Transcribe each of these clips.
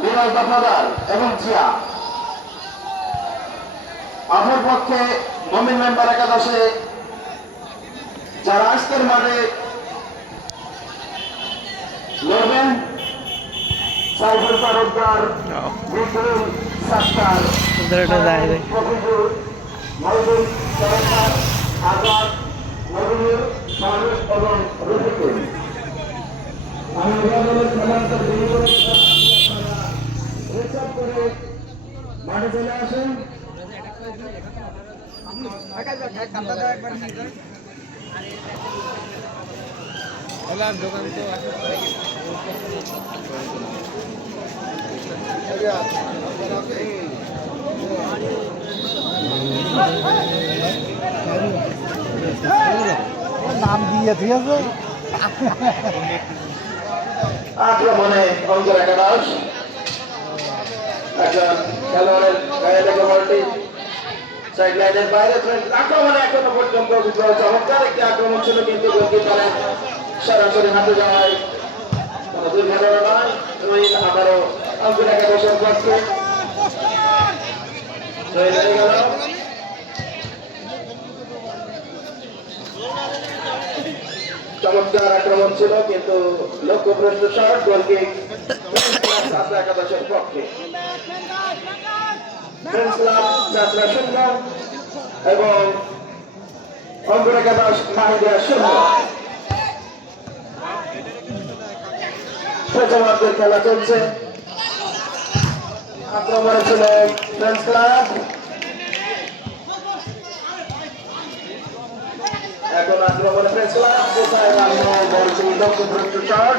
বিরাজ দফাদার এবং জিয়া। অপরপক্ষে মমিন মেম্বার একাদশে যারা আজকের মাঠে লড়বেন সাইফুল তালুকদার বিপুল সাত্তার। প্রফিজুর মহিদুল সরকার আজাদ নবীর মানুষ এবং রফিকুল। আমি অভিভাবকের খেলার বিলি করে রিসার্ভ করে মাঠে চলে আসেন। নাম দিয়ে দিয়েছে। আক্রমণে অঙ্কের একাদশ। একজন খেলোয়াড়ের গায়ে লেগে বলটি সাইড লাইনের বাইরে আক্রমণে এখনও পর্যন্ত বিপ্লব চমৎকার একটি আক্রমণ ছিল, কিন্তু গোলকিপারের সরাসরি হাতে যাওয়ায় কোনো দুর্ঘটনা নয়। রোহিত আবারও অঙ্কের একাদশের পক্ষে রোহিত হয়ে গেল। চমৎকার আক্রমণ কিন্তু লক্ষ্যভ্রষ্ট শট গোলকে চাষরা একাদশের পক্ষে। ক্লাব চাষরা শূন্য এবং অঙ্কুর একাদশ মাহিদিয়া খেলা চলছে। আক্রমণে ছিল ফ্রেন্ডস ক্লাব। এখন আক্রমণে পেয়েছিলাম কোথায়? নামলো বলছি লক্ষ্যভ্রষ্ট শট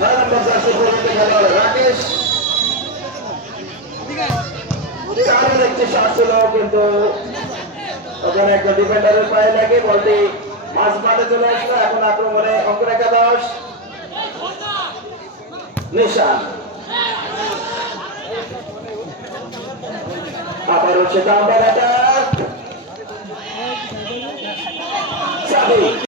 নয় নম্বর জার্সি পরিচিত খেলোয়াড় রাকেশ চারের একটি ছিল কিন্তু ওখানে একটা ডিফেন্ডারের পায়ে লাগে বলটি মাঝ মাঠে চলে আসলো এখন আক্রমণে অঙ্কুর একাদশ নিশান আম্পায়ার অ্যাটাক সাবিক